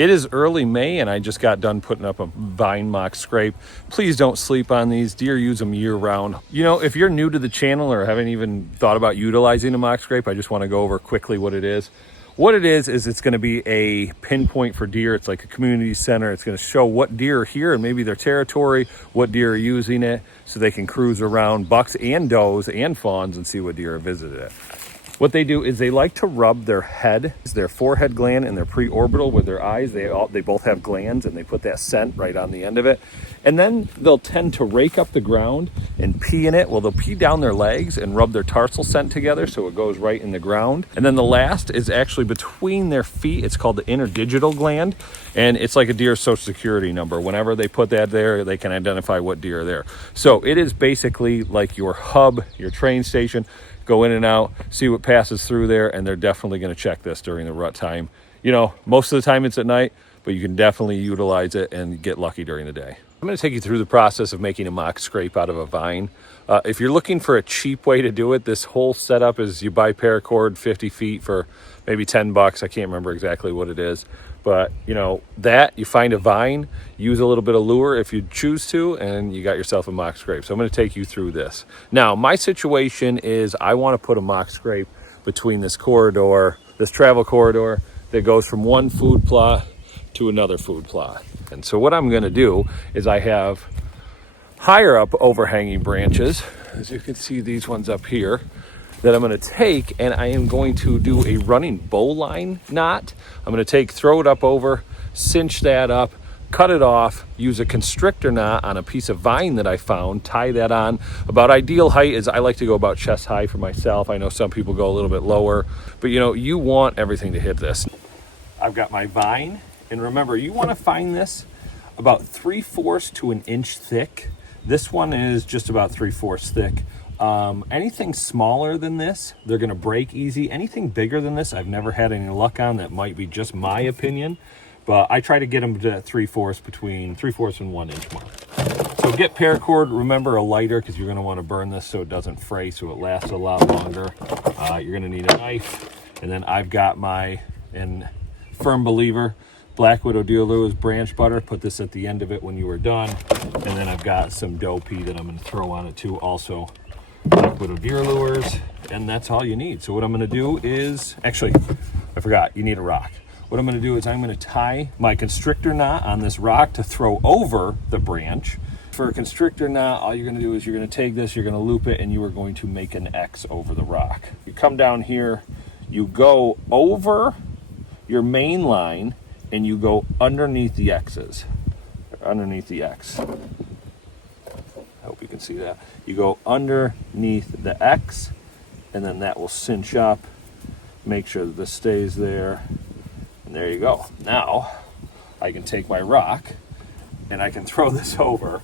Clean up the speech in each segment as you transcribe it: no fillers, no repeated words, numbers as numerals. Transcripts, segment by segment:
It is early May and I just got done putting up a vine mock scrape. Please don't sleep on these. Deer use them year round. You know, if you're new to the channel or haven't even thought about utilizing a mock scrape, I just want to go over quickly what it is. What it is it's going to be a pinpoint for deer. It's like a community center. It's going to show what deer are here and maybe their territory, what deer are using it, so they can cruise around bucks and does and fawns and see what deer have visited it. What they do is they like to rub their head, their forehead gland and their preorbital with their eyes. They both have glands and they put that scent right on the end of it. And then they'll tend to rake up the ground and pee in it. Well, they'll pee down their legs and rub their tarsal scent together so it goes right in the ground. And then the last is actually between their feet. It's called the interdigital gland. And it's like a deer's social security number. Whenever they put that there, they can identify what deer are there. So it is basically like your hub, your train station. Go in and out, see what passes through there, and they're definitely going to check this during the rut time. You know, most of the time it's at night, but you can definitely utilize it and get lucky during the day. I'm going to take you through the process of making a mock scrape out of a vine. If you're looking for a cheap way to do it, this whole setup is you buy paracord 50 feet for maybe 10 bucks. I can't remember exactly what it is. But, you know, that you find a vine, use a little bit of lure if you choose to, and you got yourself a mock scrape. So I'm going to take you through this. Now, my situation is I want to put a mock scrape between this corridor, this travel corridor that goes from one food plot to another food plot. And so what I'm going to do is I have higher up overhanging branches, as you can see these ones up here, that I'm going to take and I am going to do a running bowline knot. I'm going to throw it up over, cinch that up, cut it off, use a constrictor knot on a piece of vine that I found, tie that on. About ideal height is I like to go about chest high for myself. I know some people go a little bit lower, but you know, you want everything to hit this. I've got my vine, and remember, you want to find this about 3/4 to an inch thick. This one is just about 3/4 thick. Anything smaller than this, they're going to break easy. Anything bigger than this, I've never had any luck on. That might be just my opinion, but I try to get them to 3/4, between 3/4 and 1 inch mark. So get paracord, remember a lighter, because you're going to want to burn this so it doesn't fray, so it lasts a lot longer. You're going to need a knife, and then I've got my, and firm believer, Black Widow deer lures branch butter. Put this at the end of it when you are done. And then I've got some doe pee that I'm going to throw on it too, also Black Widow deer lures, and that's all you need. So what I'm going to do is, actually, I forgot, you need a rock. What I'm going to do is I'm going to tie my constrictor knot on this rock to throw over the branch. For a constrictor knot, all you're going to do is you're going to take this, you're going to loop it, and you are going to make an X over the rock. You come down here, you go over your main line, and you go underneath the X's, underneath the X. I hope you can see that. You go underneath the X, and then that will cinch up. Make sure that this stays there. And there you go. Now, I can take my rock, and I can throw this over.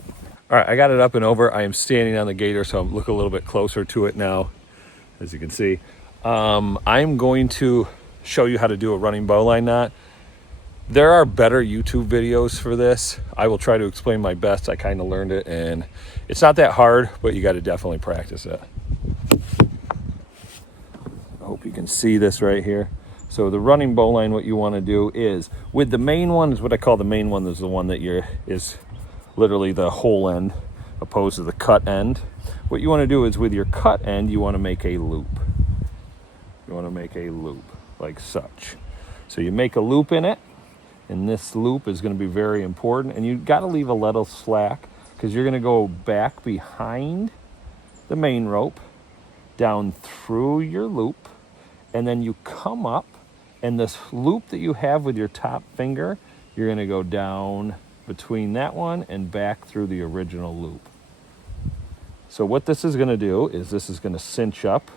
All right, I got it up and over. I am standing on the gator, so I'm looking a little bit closer to it now, as you can see. I'm going to show you how to do a running bowline knot. There are better YouTube videos for this. I will try to explain my best. I kind of learned it, and it's not that hard, but you got to definitely practice it. I hope you can see this right here. So the running bowline, what you want to do is, with the main one, is what I call the main one, is the one that is literally the whole end, opposed to the cut end. What you want to do is, with your cut end, you want to make a loop. You want to make a loop, like such. So you make a loop in it, and this loop is going to be very important, and you've got to leave a little slack, because you're going to go back behind the main rope, down through your loop, and then you come up, and this loop that you have with your top finger, you're going to go down between that one and back through the original loop. So what this is going to do is this is going to cinch up,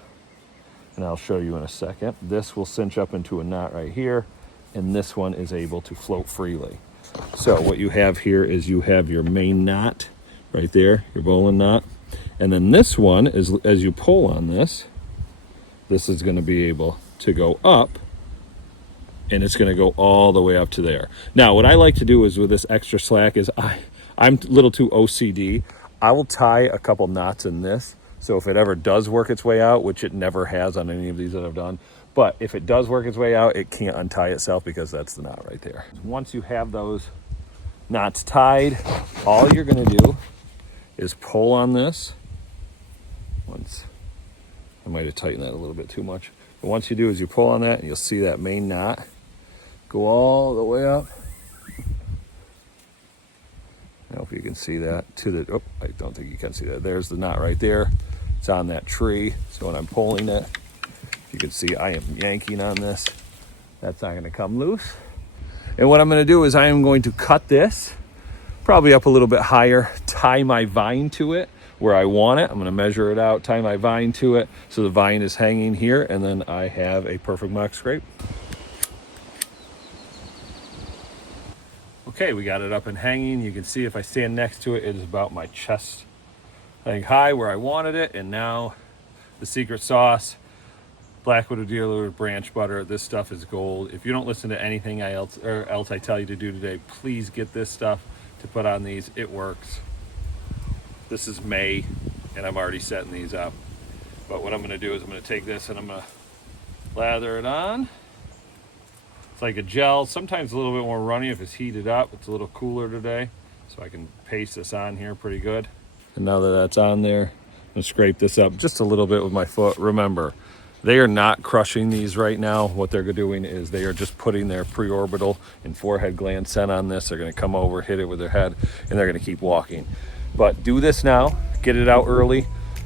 and I'll show you in a second. This will cinch up into a knot right here, and this one is able to float freely. So what you have here is you have your main knot right there, your bowline knot, and then this one is, as you pull on this is going to be able to go up, and it's going to go all the way up to there. Now what I like to do is, with this extra slack, is I'm a little too OCD. I will tie a couple knots in this So if it ever does work its way out, which it never has on any of these that I've done, but if it does work its way out, it can't untie itself because that's the knot right there. Once you have those knots tied, all you're gonna do is pull on this. Once, I might have tightened that a little bit too much. But once you do is you pull on that and you'll see that main knot go all the way up. I don't know if you can see that to the, oh, I don't think you can see that. There's the knot right there. It's on that tree. So when I'm pulling it, you can see I am yanking on this. That's not gonna come loose. And what I'm gonna do is I am going to cut this probably up a little bit higher, tie my vine to it where I want it. I'm gonna measure it out, tie my vine to it so the vine is hanging here, and then I have a perfect mock scrape. Okay, we got it up and hanging. You can see if I stand next to it, it is about my chest high where I wanted it. And now the secret sauce, Blackwood or deer lure branch butter. This stuff is gold. If you don't listen to anything else I tell you to do today, please get this stuff to put on these. It works. This is May, and I'm already setting these up. But what I'm gonna do is I'm gonna take this and I'm gonna lather it on. It's like a gel, sometimes a little bit more runny if it's heated up. It's a little cooler today, so I can paste this on here pretty good. And now that that's on there, I'm gonna scrape this up just a little bit with my foot. Remember, they are not crushing these right now. What they're doing is they are just putting their preorbital and forehead gland scent on this. They're gonna come over, hit it with their head, and they're gonna keep walking. But do this now, get it out early,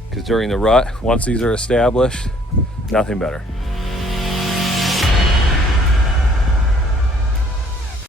because during the rut, once these are established, nothing better.